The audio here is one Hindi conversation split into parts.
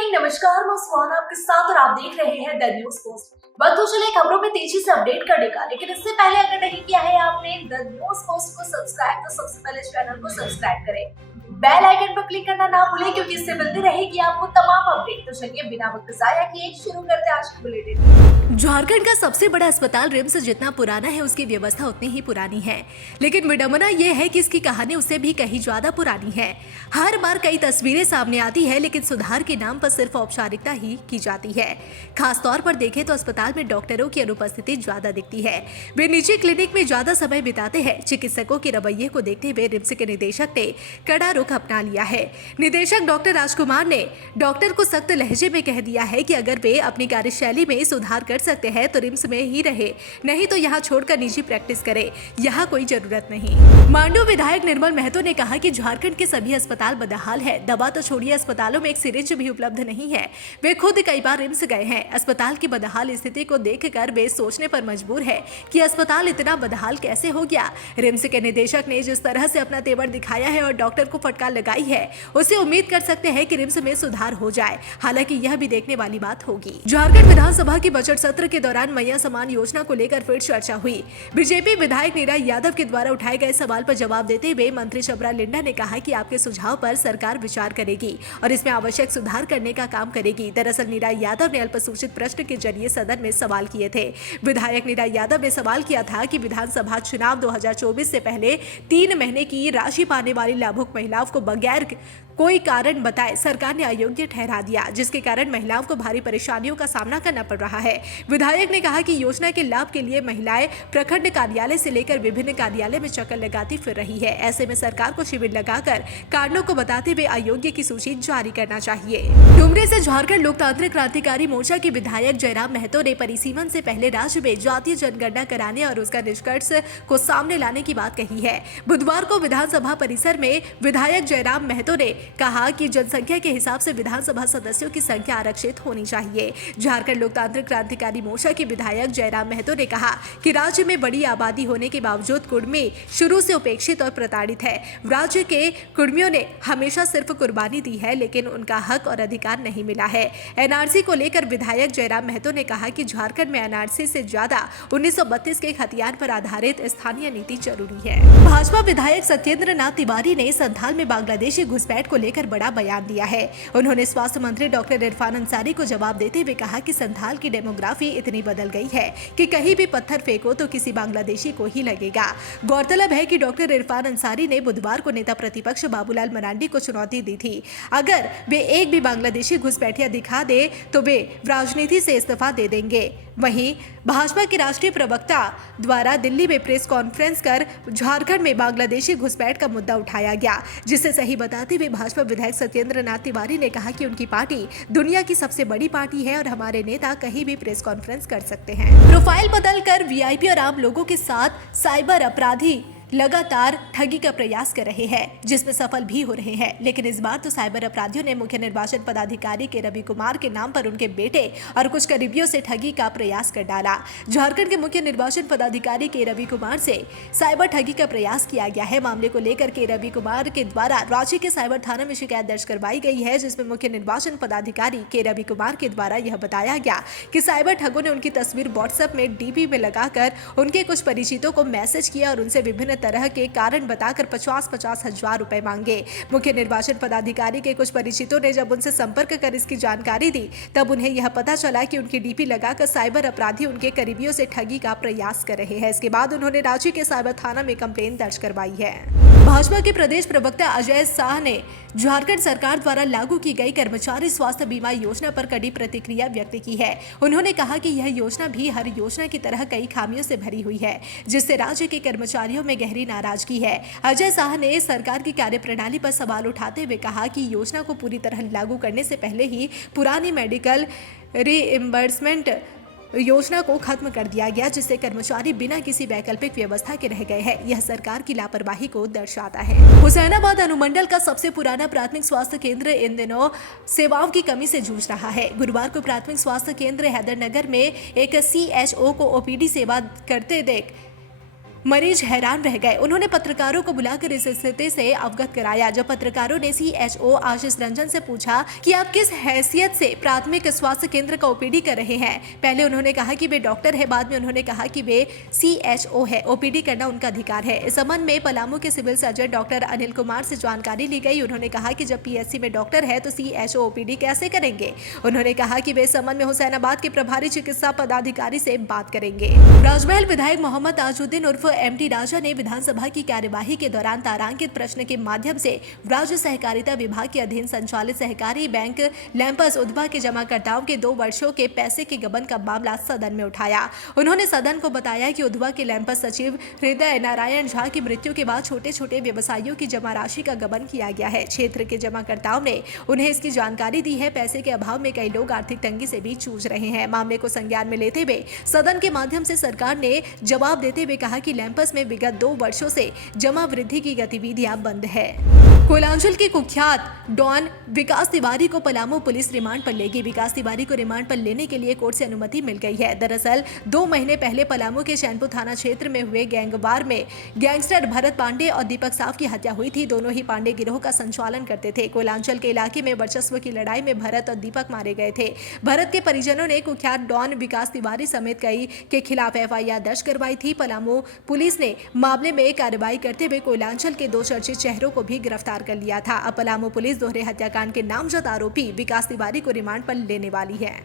मॉर्निंग, नमस्कार। मैं सुहाना आपके साथ और आप देख रहे हैं द न्यूज पोस्ट। वक्त तो चले खबरों में तेजी से अपडेट करने का, लेकिन इससे पहले अगर नहीं किया है आपने द न्यूज पोस्ट को सब्सक्राइब, तो सबसे पहले चैनल को सब्सक्राइब करें, बेल आइकन पर क्लिक करना ना भूलें, क्योंकि इससे मिलती रहेगी आपको तमाम अपडेट। तो चलिए बिना वक्त जाया किए शुरू करते हैं आज की बुलेटिन। झारखंड का सबसे बड़ा अस्पताल रिम्स जितना पुराना है, उसकी व्यवस्था उतनी ही पुरानी है, लेकिन विडंबना यह है कि इसकी कहानी उससे भी कहीं ज्यादा पुरानी है। हर बार कई तस्वीरें सामने आती है, लेकिन सुधार के नाम पर सिर्फ औपचारिकता ही की जाती है। खास तौर पर देखें तो अस्पताल में डॉक्टरों की अनुपस्थिति ज्यादा दिखती है। वे निजी क्लिनिक में ज्यादा समय बिताते हैं। चिकित्सकों के रवैये को देखते हुए रिम्स के निदेशक ने कड़ा रुख अपना लिया है। निदेशक डॉक्टर राजकुमार ने डॉक्टर को सख्त लहजे में कह दिया है कि अगर वे अपनी कार्यशैली में सुधार कर सकते हैं तो रिम्स में ही रहे, नहीं तो यहाँ छोड़कर निजी प्रैक्टिस करे, यहाँ कोई जरूरत नहीं। मांडू विधायक निर्मल महतो ने कहा कि झारखंड के सभी अस्पताल बदहाल है। दवा तो छोड़िए, अस्पतालों में एक सिरिंज भी उपलब्ध नहीं है। वे खुद कई बार रिम्स गए हैं। अस्पताल की बदहाल स्थिति को देखकर वे सोचने पर मजबूर है कि अस्पताल इतना बदहाल कैसे हो गया। रिम्स के निदेशक ने जिस तरह से अपना तेवर दिखाया है और डॉक्टर को फटकार लगाई है, उससे उम्मीद कर सकते हैं कि रिम्स में सुधार हो जाए। हालांकि यह भी देखने वाली बात होगी। झारखंड विधानसभा की बजट सत्र के दौरान मैया समान योजना को लेकर फिर चर्चा हुई। बीजेपी विधायक नीरा यादव के द्वारा उठाए गए सवाल पर जवाब देते हुए मंत्री शबरा लिंडा ने कहा कि आपके सुझाव पर सरकार विचार करेगी और इसमें आवश्यक सुधार करने का काम करेगी। दरअसल नीरा यादव ने अल्पसूचित प्रश्न के जरिए सदन में सवाल किए थे। विधायक नीरा यादव ने सवाल किया था कि विधानसभा चुनाव 2024 से पहले 3 महीने की राशि पाने वाली लाभुक महिलाओं को बगैर कोई कारण बताए सरकार ने अयोग्य ठहरा दिया, जिसके कारण महिलाओं को भारी परेशानियों का सामना करना पड़ रहा है। विधायक ने कहा कि योजना के लाभ के लिए महिलाएं प्रखंड कार्यालय से लेकर विभिन्न कार्यालय में चक्कर लगाती फिर रही है। ऐसे में सरकार को शिविर लगाकर कारणों को बताते हुए अयोग्य की सूची जारी करना चाहिए। डुमरी से झारखंड लोकतांत्रिक क्रांतिकारी मोर्चा के विधायक जयराम महतो ने परिसीमन से पहले राज्य में जातीय जनगणना कराने और उसका निष्कर्ष को सामने लाने की बात कही है। बुधवार को विधानसभा परिसर में विधायक जयराम महतो ने कहा कि जनसंख्या के हिसाब से विधानसभा सदस्यों की संख्या आरक्षित होनी चाहिए। झारखंड लोकतांत्रिक क्रांतिकारी मोर्चा के विधायक जयराम महतो ने कहा कि राज्य में बड़ी आबादी होने के बावजूद कुर्मी शुरू से उपेक्षित और प्रताड़ित है। राज्य के कुर्मियों ने हमेशा सिर्फ कुर्बानी दी है, लेकिन उनका हक और अधिकार नहीं मिला है। एनआरसी को लेकर विधायक जयराम महतो ने कहा कि झारखंड में एनआरसी से ज्यादा 1932 के खतियान पर आधारित स्थानीय नीति जरूरी है। भाजपा विधायक सत्येंद्र नाथ तिवारी ने संथाल में बांग्लादेशी घुसपैठ को लेकर बड़ा बयान दिया है। उन्होंने स्वास्थ्य मंत्री डॉक्टर इरफान अंसारी को जवाब देते हुए कहा कि संथाल की डेमोग्राफी इतनी बदल गई है कि कहीं भी पत्थर फेंको तो किसी बांग्लादेशी को ही लगेगा। गौरतलब है कि डॉक्टर इरफान अंसारी ने बुधवार को नेता प्रतिपक्ष बाबूलाल मरांडी को चुनौती दी थी। अगर वे एक भी बांग्लादेशी घुसपैठिया दिखा दे तो वे राजनीति से इस्तीफा दे देंगे। वहीं भाजपा के राष्ट्रीय प्रवक्ता द्वारा दिल्ली में प्रेस कॉन्फ्रेंस कर झारखंड में बांग्लादेशी घुसपैठ का मुद्दा उठाया गया, जिसे सही बताते हुए भाजपा विधायक सत्येंद्र नाथ तिवारी ने कहा कि उनकी पार्टी दुनिया की सबसे बड़ी पार्टी है और हमारे नेता कहीं भी प्रेस कॉन्फ्रेंस कर सकते हैं। प्रोफाइल बदलकर वीआईपी और आम लोगों के साथ साइबर अपराधी लगातार ठगी का प्रयास कर रहे हैं, जिसमें सफल भी हो रहे हैं। लेकिन इस बार तो साइबर अपराधियों ने मुख्य निर्वाचन पदाधिकारी के रवि कुमार के नाम पर उनके बेटे और कुछ करीबियों से ठगी का प्रयास कर डाला। झारखंड के मुख्य निर्वाचन पदाधिकारी के रवि कुमार से साइबर ठगी का प्रयास किया गया है। मामले को लेकर के रवि कुमार के द्वारा रांची के साइबर थाना में शिकायत दर्ज करवाई गई है, जिसमें मुख्य निर्वाचन पदाधिकारी के रवि कुमार के द्वारा यह बताया गया कि साइबर ठगों ने उनकी तस्वीर व्हाट्सएप में डीपी में लगाकर उनके कुछ परिचितों को मैसेज किया और उनसे विभिन्न तरह के कारण बताकर 50-50 हजार रुपए मांगे। मुख्य निर्वाचन पदाधिकारी के कुछ परिचितों ने जब उनसे संपर्क कर इसकी जानकारी दी, तब उन्हें यह पता चला कि उनकी डीपी लगाकर साइबर अपराधी उनके करीबियों से ठगी का प्रयास कर रहे हैं। इसके बाद उन्होंने रांची के साइबर थाना में कंप्लेन दर्ज करवाई है। भाजपा के प्रदेश प्रवक्ता अजय शाह ने झारखंड सरकार द्वारा लागू की गई कर्मचारी स्वास्थ्य बीमा योजना पर कड़ी प्रतिक्रिया व्यक्त की है। उन्होंने कहा कि यह योजना भी हर योजना की तरह कई खामियों से भरी हुई है, जिससे राज्य के कर्मचारियों में गहरी नाराजगी है। अजय शाह ने सरकार की कार्यप्रणाली पर सवाल उठाते हुए कहा कि योजना को पूरी तरह लागू करने से पहले ही पुरानी मेडिकल रीइंबर्समेंट योजना को खत्म कर दिया गया, जिससे कर्मचारी बिना किसी वैकल्पिक व्यवस्था के रह गए हैं। यह सरकार की लापरवाही को दर्शाता है। हुसैनाबाद अनुमंडल का सबसे पुराना प्राथमिक स्वास्थ्य केंद्र इन दिनों सेवाओं की कमी से जूझ रहा है। गुरुवार को प्राथमिक स्वास्थ्य केंद्र हैदरनगर में एक CHO को OPD सेवा करते देख मरीज हैरान रह गए। उन्होंने पत्रकारों को बुलाकर इस स्थिति से अवगत कराया। जब पत्रकारों ने सीएचओ आशीष रंजन से पूछा कि आप किस हैसियत से प्राथमिक स्वास्थ्य केंद्र का ओपीडी कर रहे हैं, पहले उन्होंने कहा कि वे डॉक्टर है, बाद में उन्होंने कहा कि वे सीएचओ है, ओपीडी करना उनका अधिकार है। इस संबंध में पलामू के civil surgeon doctor Anil Kumar से जानकारी ली गई। उन्होंने कहा कि जब पीएचसी में डॉक्टर है तो सीएचओ ओपीडी कैसे करेंगे। उन्होंने कहा कि वे इस संबंध में हुसैनाबाद के प्रभारी चिकित्सा पदाधिकारी से बात करेंगे। राजमहल विधायक मोहम्मद ताजुद्दीन उर्फ एमटी राजा ने विधानसभा की कार्यवाही के दौरान तारांकित प्रश्न के माध्यम से राज्य सहकारिता विभाग के अधीन संचालित सहकारी बैंक लैंपस उधवा के जमाकर्ताओं के 2 वर्षों के पैसे के गबन का मामला सदन में उठाया। उन्होंने सदन को बताया कि उधवा के लैंपस सचिव हृदय नारायण झा की मृत्यु के बाद छोटे छोटे व्यवसायियों की जमा राशि का गबन किया गया है। क्षेत्र के जमाकर्ताओं ने उन्हें इसकी जानकारी दी है। पैसे के अभाव में कई लोग आर्थिक तंगी से भी जूझ रहे हैं। मामले को संज्ञान में लेते हुए सदन के माध्यम से सरकार ने जवाब देते हुए कहा कि लैंपस में विगत 2 वर्षों से जमा वृद्धि की गतिविधियां बंद है। कोयलांचल के कुख्यात डॉन विकास तिवारी को पलामू पुलिस रिमांड पर लेगी। विकास तिवारी को रिमांड पर लेने के लिए कोर्ट से अनुमति मिल गई है। दरअसल 2 महीने पहले पलामू के चैनपुर थाना क्षेत्र में हुए गैंगवार में गैंगस्टर भरत पांडे और दीपक साव की हत्या हुई थी। दोनों ही पांडे गिरोह का संचालन करते थे। कोयलांचल के इलाके में वर्चस्व की लड़ाई में भरत और दीपक मारे गए थे। भरत के परिजनों ने कुख्यात डॉन विकास तिवारी समेत कई के खिलाफ एफआईआर दर्ज करवाई थी। पलामू पुलिस ने मामले में कार्रवाई करते हुए कोयलांचल के 2 चर्चित चेहरों को भी गिरफ्तार कर लिया था। अब पलामू पुलिस दोहरे हत्याकांड के नामजद आरोपी विकास तिवारी को रिमांड पर लेने वाली है।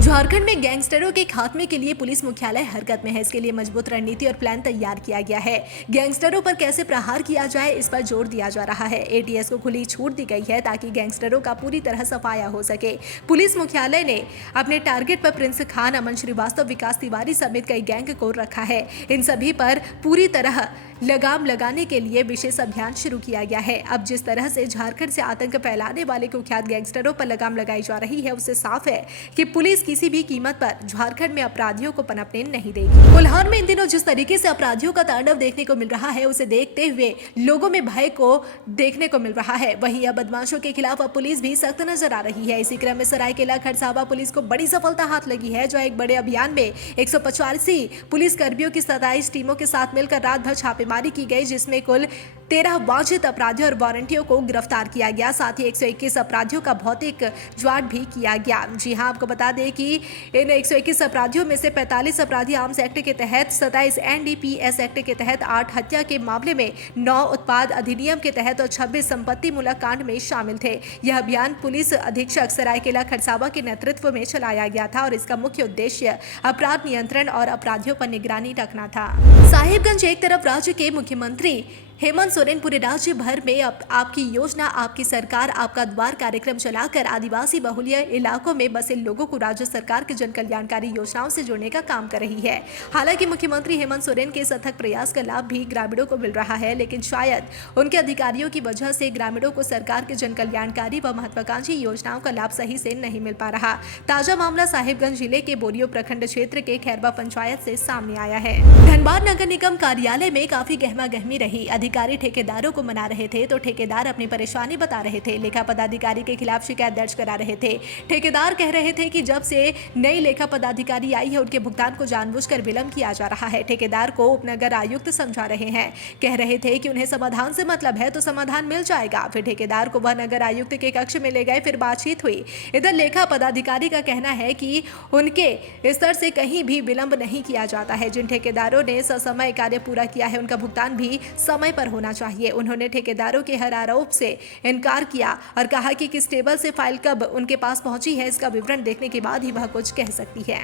झारखंड में गैंगस्टरों के खात्मे के लिए पुलिस मुख्यालय हरकत में है। इसके लिए मजबूत रणनीति और प्लान तैयार किया गया है। गैंगस्टरों पर कैसे प्रहार किया जाए, इस पर जोर दिया जा रहा है। एटीएस को खुली छूट दी गई है ताकि गैंगस्टरों का पूरी तरह सफाया हो सके। पुलिस मुख्यालय ने अपने टारगेट पर प्रिंस खान, अमन श्रीवास्तव, विकास तिवारी समेत कई गैंग को रखा है। इन सभी पर पूरी तरह लगाम लगाने के लिए विशेष अभियान शुरू किया गया है। अब जिस तरह से झारखंड से आतंक फैलाने वाले कुख्यात गैंगस्टरों पर लगाम लगाई जा रही है, उससे साफ है कि पुलिस किसी भी कीमत पर झारखंड में अपराधियों को पनपने नहीं देगी। कोल्हान में इन दिनों जिस तरीके से अपराधियों का तांडव देखने को मिल रहा है, उसे देखते हुए लोगों में भय को देखने को मिल रहा है। वहीं अब बदमाशों के खिलाफ अब पुलिस भी सख्त नजर आ रही है। इसी क्रम में सरायकेला खरसावा पुलिस को बड़ी सफलता हाथ लगी है, जो एक बड़े अभियान में 185 पुलिस कर्मियों की 27 टीमों के साथ मिलकर रात भर छापेमारी की गई, जिसमें कुल 13 वांछित अपराधियों और वारंटियों को गिरफ्तार किया गया। साथ ही 121 अपराधियों का भौतिक जांच भी किया गया। जी हां, आपको बता दें कि इन 121 अपराधियों में से 45 अपराधी आर्म्स एक्ट के तहत, 27 एनडीपीएस एक्ट के तहत, 8 हत्या के मामले में, 9 उत्पाद अधिनियम के तहत और 26 संपत्ति मूलक कांड में शामिल थे। यह अभियान पुलिस अधीक्षक सरायकेला खरसावा के नेतृत्व में चलाया गया था और इसका मुख्य उद्देश्य अपराध नियंत्रण और अपराधियों पर निगरानी रखना था। साहिबगंज एक तरफ राज्य के मुख्यमंत्री हेमंत सोरेन पूरे राज्य भर में आपकी योजना, आपकी सरकार, आपका द्वार कार्यक्रम चलाकर आदिवासी बहुल्य इलाकों में बसे लोगों को राज्य सरकार की जन कल्याणकारी योजनाओं से जोड़ने का काम कर रही है। हालांकि मुख्यमंत्री हेमंत सोरेन के अथक प्रयास का लाभ भी ग्रामीणों को मिल रहा है, लेकिन शायद उनके अधिकारियों की वजह से ग्रामीणों को सरकार की जन कल्याणकारी व महत्वाकांक्षी योजनाओं का लाभ सही से नहीं मिल पा रहा। ताजा मामला साहिबगंज जिले के बोरियो प्रखंड क्षेत्र के खैरबा पंचायत से सामने आया है। धनबाद नगर निगम कार्यालय में काफी गहमा गहमी रही। अधिकारी ठेकेदारों को मना रहे थे तो ठेकेदार अपनी परेशानी बता रहे थे। लेखा पदाधिकारी के खिलाफ शिकायत दर्ज करा रहे थे। ठेकेदार कह रहे थे कि जब से नई लेखा पदाधिकारी आई है, उनके भुगतान को जानबूझकर विलंब किया जा रहा है। ठेकेदार को उपनगर आयुक्त समझा रहे हैं। कह रहे थे कि उन्हें समाधान से मतलब है तो समाधान मिल जाएगा। फिर ठेकेदार को वह नगर आयुक्त के कक्ष में ले गए, फिर बातचीत हुई। इधर लेखा पदाधिकारी का कहना है कि उनके स्तर से कहीं भी विलंब नहीं किया जाता है। जिन ठेकेदारों ने ससमय कार्य पूरा किया है, उनका भुगतान भी समय पर होना चाहिए। उन्होंने ठेकेदारों के हर आरोप से इनकार किया और कहा कि किस टेबल से फाइल कब उनके पास पहुंची है, इसका विवरण देखने के बाद ही वह कुछ कह सकती है।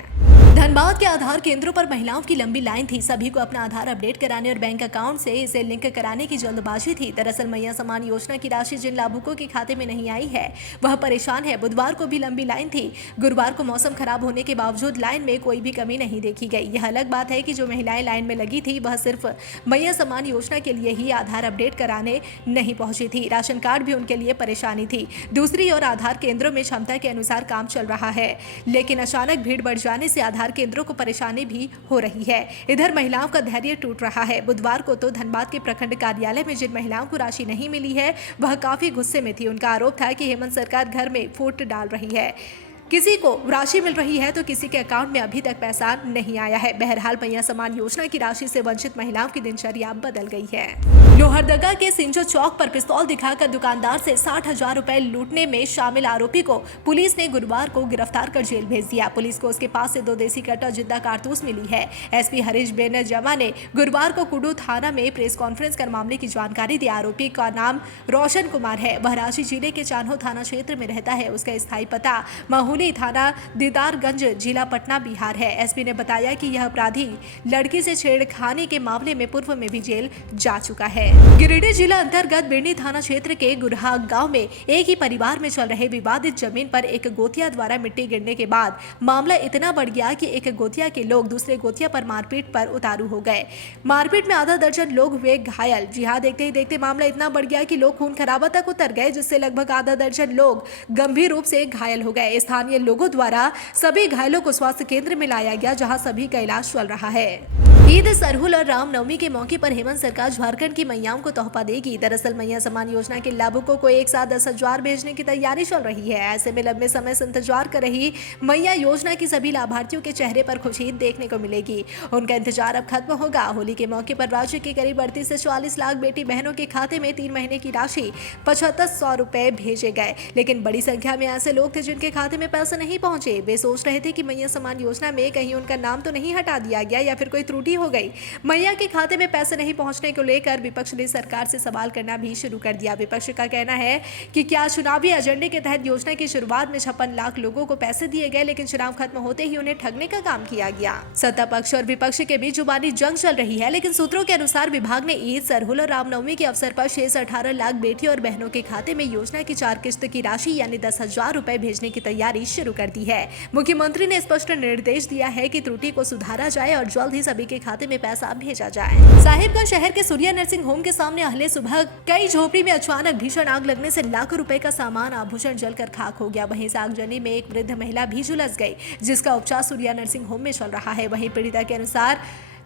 धनबाद के आधार केंद्रों पर महिलाओं की लंबी लाइन थी। सभी को अपना आधार अपडेट कराने और बैंक अकाउंट से इसे लिंक कराने की जल्दबाजी थी। दरअसल मैया समान योजना की राशि जिन लाभुकों के खाते में नहीं आई है, वह परेशान है। बुधवार को भी लंबी लाइन थी। गुरुवार को मौसम खराब होने के बावजूद लाइन में कोई भी कमी नहीं देखी गई। यह अलग बात है कि जो महिलाएं लाइन में लगी थी, वह सिर्फ मैया समान योजना के लिए ही आधार अपडेट कराने नहीं पहुंची थी। राशन कार्ड भी उनके लिए परेशानी थी। दूसरी ओर आधार केंद्रों में क्षमता के अनुसार काम चल रहा है, लेकिन अचानक भीड़ बढ़ जाने से आधार केंद्रों को परेशानी भी हो रही है। इधर महिलाओं का धैर्य टूट रहा है। बुधवार को तो धनबाद के प्रखंड कार्यालय में जिन महिलाओं को राशि नहीं मिली है, वह काफी गुस्से में थी। उनका आरोप था कि हेमंत सरकार घर में फूट डाल रही है। किसी को राशि मिल रही है तो किसी के अकाउंट में अभी तक पैसा नहीं आया है। बहरहाल मैया समान योजना की राशि से वंचित महिलाओं की दिनचर्या बदल गई है। लोहरदगा के सिंचो चौक पर पिस्तौल दिखाकर दुकानदार से 60,000 रुपए लूटने में शामिल आरोपी को पुलिस ने गुरुवार को गिरफ्तार कर जेल भेज दिया। पुलिस को उसके पास से 2 देसी कट्टा जिंदा कारतूस मिली है। एसपी हरीश बेन जमा ने गुरुवार को कुडू थाना में प्रेस कॉन्फ्रेंस कर मामले की जानकारी दी। आरोपी का नाम रोशन कुमार है। वह रांची जिले के चान्हो थाना क्षेत्र में रहता है। उसका स्थायी पता माहौली थाना दीदारगंज जिला पटना बिहार है। एसपी ने बताया कि यह अपराधी लड़की से छेड़खानी के मामले में पूर्व में भी जेल जा चुका है। गिरिडीह जिला अंतर्गत बिरनी थाना क्षेत्र के गुरहा गांव में एक ही परिवार में चल रहे विवादित जमीन पर एक गोतिया द्वारा मिट्टी गिरने के बाद मामला इतना बढ़ गया कि एक गोतिया के लोग दूसरे गोतिया पर मारपीट पर उतारू हो गए। मारपीट में आधा दर्जन लोग हुए घायल। जी हां, देखते ही देखते मामला इतना बढ़ गया कि लोग खून खराबा तक उतर गए, जिससे लगभग आधा दर्जन लोग गंभीर रूप से घायल हो गए। स्थानीय लोगों द्वारा सभी घायलों को स्वास्थ्य केंद्र में लाया गया, जहां सभी का इलाज चल रहा है। ईद, सरहुल और रामनवमी के मौके पर हेमंत सरकार झारखंड की मैयाओं को तोहफा देगी। दरअसल मैया समान योजना के लाभुकों को एक साथ 10,000 भेजने की तैयारी चल रही है। ऐसे में लंबे समय से इंतजार कर रही मैया योजना की सभी लाभार्थियों के चेहरे पर खुशी देखने को मिलेगी। उनका इंतजार अब खत्म होगा। होली के मौके पर राज्य के करीब 38 से 40 लाख बेटी बहनों के खाते में 3 महीने की राशि 7500 रुपए भेजे गए, लेकिन बड़ी संख्या में ऐसे लोग थे जिनके खाते में पैसे नहीं पहुंचे। वे सोच रहे थे कि मैया समान योजना में कहीं उनका नाम तो नहीं हटा दिया गया या फिर कोई त्रुटि हो गई। मैया के खाते में पैसे नहीं पहुंचने को लेकर विपक्ष ने सरकार से सवाल करना भी शुरू कर दिया। विपक्ष का कहना है कि क्या चुनावी एजेंडे के तहत योजना की शुरुआत में 56 लाख लोगों को पैसे दिए गए, लेकिन चुनाव खत्म होते ही उन्हें ठगने का काम किया गया। सत्ता पक्ष और विपक्ष के बीच जुबानी जंग चल रही है, लेकिन सूत्रों के अनुसार विभाग ने ईद, सरहुल और रामनवमी के अवसर पर 6 से 18 लाख बेटियों और बहनों के खाते में योजना की 4 किस्त की राशि यानी 10,000 रुपए भेजने की तैयारी शुरू कर दी है। मुख्यमंत्री ने स्पष्ट निर्देश दिया है कि त्रुटि को सुधारा जाए और जल्द ही सभी के खाते में पैसा भेजा जाए। साहिबगंज शहर के सूर्या नर्सिंग होम के सामने अहले सुबह कई झोपड़ी में अचानक भीषण आग लगने से लाखों रुपए का सामान आभूषण जलकर खाक हो गया। वहीं इस आगजनी में एक वृद्ध महिला भी झुलस गई, जिसका उपचार सूर्या नर्सिंग होम में चल रहा है। वहीं पीड़िता के अनुसार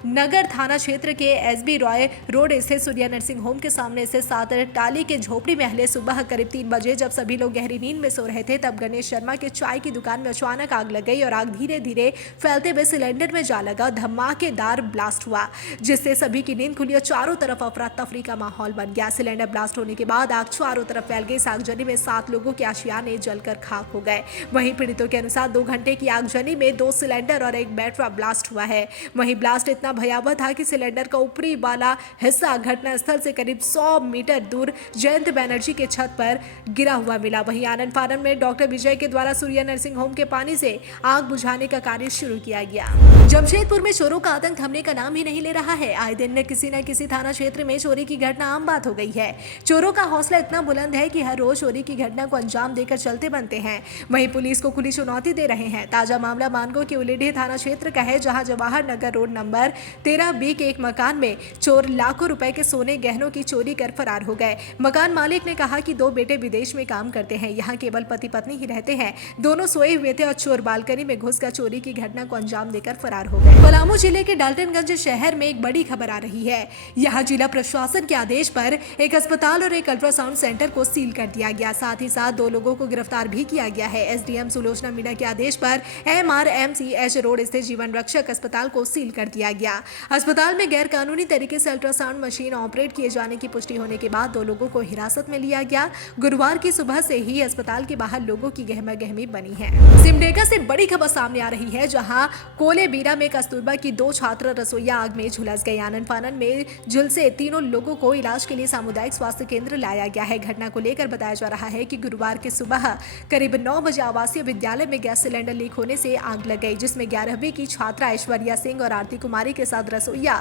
नगर थाना क्षेत्र के एसबी रॉय रोड स्थित सूर्या नर्सिंग होम के सामने से 7 टाली के झोपड़ी में अहले सुबह करीब 3 बजे जब सभी लोग गहरी नींद में सो रहे थे, तब गणेश शर्मा के चाय की दुकान में अचानक आग लग गई और आग धीरे धीरे फैलते हुए सिलेंडर में जा लगा। धमाकेदार ब्लास्ट हुआ, जिससे सभी की नींद खुली और चारों तरफ अफरा तफरी का माहौल बन गया। सिलेंडर ब्लास्ट होने के बाद आग चारों तरफ फैल गई। इस आगजनी में 7 लोगों के आशियाने जलकर खाक हो गए। वहीं पीड़ितों के अनुसार 2 घंटे की आगजनी में 2 सिलेंडर और एक बैटरा ब्लास्ट हुआ है। वहीं ब्लास्ट इतना भयावह था कि सिलेंडर का ऊपरी वाला हिस्सा घटनास्थल से करीब 100 मीटर दूर जयंत बनर्जी के छत पर गिरा हुआ मिला। वहीं आनंद फानन में डॉक्टर विजय के द्वारा सूर्या नर्सिंग होम के पानी से आग बुझाने का कार्य शुरू किया गया। जमशेदपुर में चोरों का आतंक थमने का नाम ही नहीं ले रहा है। आए दिन किसी न किसी थाना क्षेत्र में चोरी की घटना आम बात हो गई है। चोरों का हौसला इतना बुलंद है कि हर रोज चोरी की घटना को अंजाम देकर चलते बनते हैं। वहीं पुलिस को खुली चुनौती दे रहे हैं। ताजा मामला मानगो के उलीडीह थाना क्षेत्र का है, जहां Jawahar Nagar road number 13B के एक मकान में चोर लाखों रुपए के सोने गहनों की चोरी कर फरार हो गए। मकान मालिक ने कहा कि 2 बेटे विदेश में काम करते हैं, यहाँ केवल पति पत्नी ही रहते हैं। दोनों सोए हुए थे और चोर बालकनी में घुसकर चोरी की घटना को अंजाम देकर फरार हो गए। पलामू जिले के डाल्टनगंज शहर में एक बड़ी खबर आ रही है। यहाँ जिला प्रशासन के आदेश पर एक अस्पताल और एक अल्ट्रासाउंड सेंटर को सील कर दिया गया। साथ ही साथ 2 लोगों को गिरफ्तार भी किया गया है। एसडीएम सुलोचना मीणा के आदेश पर MRMCH रोड स्थित जीवन रक्षक अस्पताल को सील कर दिया गया। अस्पताल में गैर कानूनी तरीके से अल्ट्रासाउंड मशीन ऑपरेट किए जाने की पुष्टि होने के बाद 2 लोगों को हिरासत में लिया गया। गुरुवार की सुबह से ही अस्पताल के बाहर लोगों की गहमा-गहमी बनी है। सिमडेगा से बड़ी खबर सामने आ रही है, जहां कोलेबीरा में कस्तूरबा की 2 छात्र रसोईया आग में झुलस गए। आनंद फानन में झुलसे 3 लोगों को इलाज के लिए सामुदायिक स्वास्थ्य केंद्र लाया गया है। घटना को लेकर बताया जा रहा है कि गुरुवार की सुबह करीब 9 बजे आवासीय विद्यालय में गैस सिलेंडर लीक होने से आग लग गई, जिसमें 11वीं की छात्रा ऐश्वर्या सिंह और आरती कुमारी के साथ रसोईया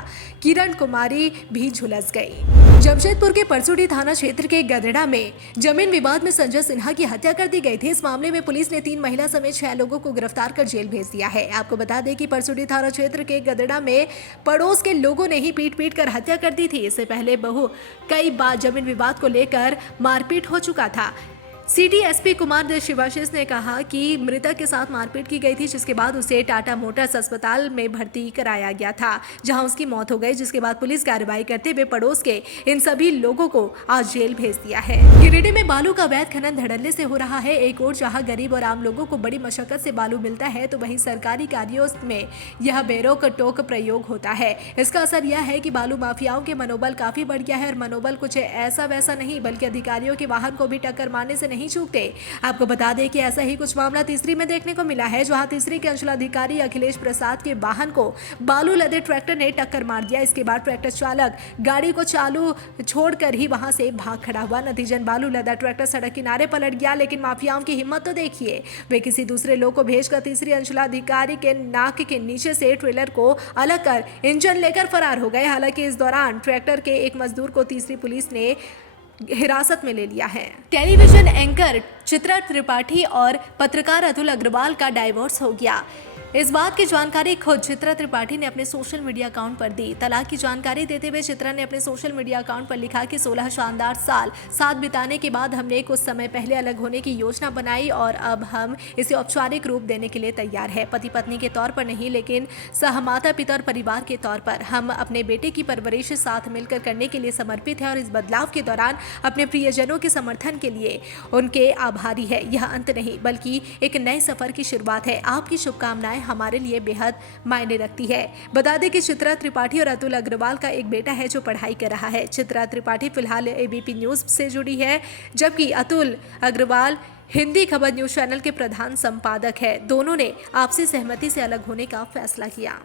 किरण कुमारी भी झुलस गई। जमशेदपुर के परसुडी थाना क्षेत्र के गदड़ा में जमीन विवाद में संजय सिन्हा की हत्या कर दी गई थी। इस मामले में पुलिस ने 3 महिला समेत 6 लोगों को गिरफ्तार कर जेल भेज दिया है। आपको बता दें कि परसुडी थाना क्षेत्र के गदड़ा में पड़ोस के लोगों ने ही पीट कर हत्या कर दी थी। इससे पहले कई बार जमीन विवाद को लेकर मारपीट हो चुका था। सिटी एसपी कुमार शिवाशीष ने कहा कि मृतक के साथ मारपीट की गई थी, जिसके बाद उसे टाटा मोटर्स अस्पताल में भर्ती कराया गया था, जहां उसकी मौत हो गई, जिसके बाद पुलिस कार्रवाई करते हुए पड़ोस के इन सभी लोगों को आज जेल भेज दिया है। गिरिडीह में बालू का अवैध खनन धड़ल्ले से हो रहा है। एक और जहां गरीब और आम लोगों को बड़ी मशक्कत से बालू मिलता है, तो वहीं सरकारी कार्यों में यह बेरोक टोक प्रयोग होता है। इसका असर यह है कि बालू माफियाओं के मनोबल काफी बढ़ गया है, और मनोबल कुछ ऐसा वैसा नहीं, बल्कि अधिकारियों के वाहन को भी टक्कर मारने से नहीं चूकते। आपको बता दें कि ऐसा ही कुछ मामला तीसरी में देखने को मिला है, जहां तीसरी के अंचलाधिकारी अखिलेश प्रसाद के वाहन को बालू लदे ट्रैक्टर ने टक्कर मार दिया। इसके बाद ट्रैक्टर चालक गाड़ी को चालू छोड़कर ही वहां से भाग खड़ा हुआ। नतीजन बालू लदा ट्रैक्टर सड़क किनारे पलट गया। लेकिन माफियाओं की हिम्मत तो देखिए, वे किसी दूसरे लोग को भेजकर तीसरी अंचलाधिकारी के नाक के नीचे से ट्रेलर को अलग कर इंजन लेकर फरार हो गए। हालांकि इस दौरान ट्रैक्टर के एक मजदूर को तीसरी पुलिस ने हिरासत में ले लिया है। टेलीविजन एंकर चित्रा त्रिपाठी और पत्रकार अतुल अग्रवाल का डाइवोर्स हो गया। इस बात की जानकारी खुद चित्रा त्रिपाठी ने अपने सोशल मीडिया अकाउंट पर दी। तलाक की जानकारी देते हुए चित्रा ने अपने सोशल मीडिया अकाउंट पर लिखा कि 16 शानदार साल साथ बिताने के बाद हमने कुछ समय पहले अलग होने की योजना बनाई, और अब हम इसे औपचारिक रूप देने के लिए तैयार है। पति पत्नी के तौर पर नहीं, लेकिन सहमाता पिता और परिवार के तौर पर हम अपने बेटे की परवरिश साथ मिलकर करने के लिए समर्पित है, और इस बदलाव के दौरान अपने प्रियजनों के समर्थन के लिए उनके आभारी है। यह अंत नहीं, बल्कि एक नए सफर की शुरुआत है। आपकी शुभकामनाएं हमारे लिए बेहद मायने रखती है। बता दें कि चित्रा त्रिपाठी और अतुल अग्रवाल का एक बेटा है जो पढ़ाई कर रहा है। चित्रा त्रिपाठी फिलहाल एबीपी न्यूज से जुड़ी है, जबकि अतुल अग्रवाल हिंदी खबर न्यूज चैनल के प्रधान संपादक है। दोनों ने आपसी सहमति से अलग होने का फैसला किया।